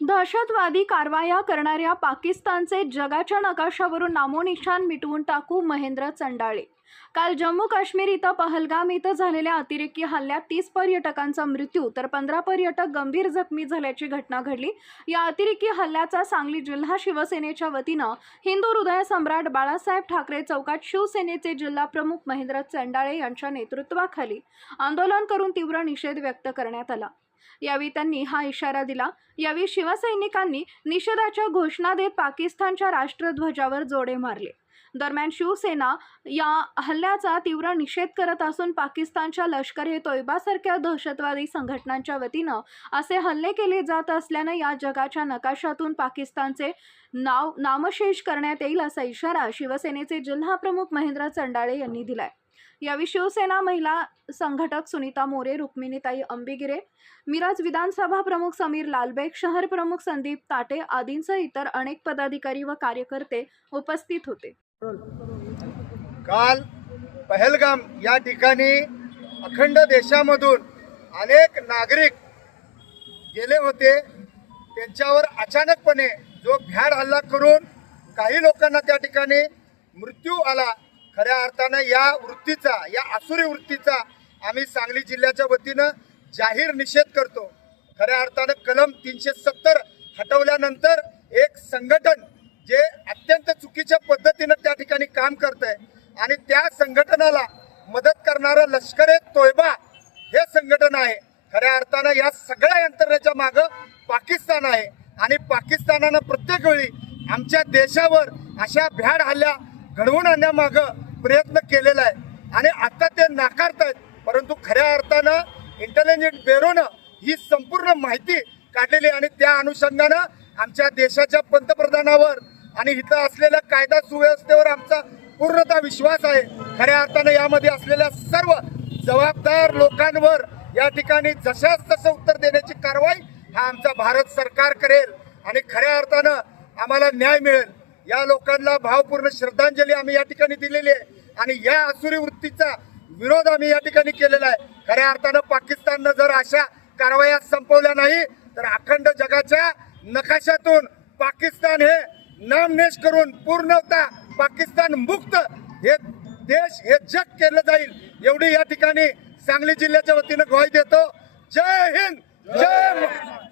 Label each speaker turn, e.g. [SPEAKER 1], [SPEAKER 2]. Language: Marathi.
[SPEAKER 1] दहशतवादी कारवाया करणाऱ्या पाकिस्तानचे जगाच्या नकाशावरून नामोनिशान मिटवून टाकू महेंद्र चंडाळे. काल जम्मू काश्मीर इथं पहलगाम इथं झालेल्या अतिरेकी हल्ल्यात तीस पर्यटकांचा मृत्यू तर पंधरा पर्यटक गंभीर जखमी झाल्याची घटना घडली. या अतिरेकी हल्ल्याचा सांगली जिल्हा शिवसेनेच्या वतीनं हिंदू हृदय सम्राट बाळासाहेब ठाकरे चौकात शिवसेनेचे जिल्हा प्रमुख महेंद्र चंडाळे यांच्या नेतृत्वाखाली आंदोलन करून तीव्र निषेध व्यक्त करण्यात आला. यावेळी त्यांनी हा इशारा दिला. यावेळी शिवसैनिकांनी निषेधाच्या घोषणा देत पाकिस्तानच्या राष्ट्रध्वजावर जोडे मारले. दरम्यान शिवसेना या हल्ल्याचा तीव्र निषेध करत असून पाकिस्तानच्या लष्कर हे तोयबासारख्या दहशतवादी संघटनांच्या वतीनं असे हल्ले केले जात असल्यानं या जगाच्या नकाशातून पाकिस्तानचे नाव नामशेष करण्यात येईल असा इशारा शिवसेनेचे जिल्हाप्रमुख महेंद्र चंडाळे यांनी दिलाय. यावेळी शिवसेना महिला संघटक सुनीता मोरे रुक्मिणीताई अंबिगिरे मिराज विधानसभा प्रमुख समीर लालबेग शहर प्रमुख संदीप ताटे आदींसह इतर अनेक पदाधिकारी व कार्यकर्ते उपस्थित होते.
[SPEAKER 2] काल पहलगाम या ठिकाणी अखंड देशामधून अनेक नागरिक गेले होते. त्यांच्यावर अचानकपणे जो भ्याड हल्ला करून काही लोकांना त्या ठिकाणी मृत्यू आला खऱ्या अर्थानं या वृत्तीचा या आसुरी वृत्तीचा आम्ही सांगली जिल्ह्याच्या वतीनं जाहीर निषेध करतो. खऱ्या अर्थानं कलम तीनशे सत्तर हटवल्यानंतर एक संघटन जे काम करत आहे आणि त्या संघटनाला मदत करणारं लष्कर ए तोयबा हे संघटन आहे. खऱ्या अर्थानं या सगळ्या यंत्रणेच्या मागं पाकिस्तान आहे. आणि पाकिस्तानानं प्रत्येक वेळी आमच्या देशावर अशा भ्याड हल्ल्या घडवून आणण्यामागं प्रयत्न केलेला आहे. आणि आता ते नाकारतायत. परंतु खऱ्या अर्थानं इंटेलिजंट ब्युरोनं ही संपूर्ण माहिती काढलेली आहे. आणि त्या अनुषंगानं आमच्या देशाच्या पंतप्रधानावर आणि इथं असलेल्या कायदा सुव्यवस्थेवर आमचा पूर्णतः विश्वास आहे. खऱ्या अर्थानं यामध्ये असलेल्या सर्व जबाबदार लोकांवर या ठिकाणी जशाच तसं उत्तर देण्याची कारवाई हा आमचा भारत सरकार करेल. आणि खऱ्या अर्थानं आम्हाला न्याय मिळेल. या लोकांना भावपूर्ण श्रद्धांजली आम्ही या ठिकाणी दिलेली आहे. आणि या असुरी वृत्तीचा विरोध आम्ही या ठिकाणी केलेला आहे. खऱ्या अर्थानं पाकिस्ताननं जर अशा कारवाया संपवल्या नाही तर अखंड जगाच्या नकाशातून पाकिस्तान हे नामनेश करून पूर्णतः पाकिस्तान मुक्त हे देश हे जग केलं जाईल एवढी या ठिकाणी सांगली जिल्ह्याच्या वतीनं ग्वाही देतो. जय हिंद जय महाराष्ट्र.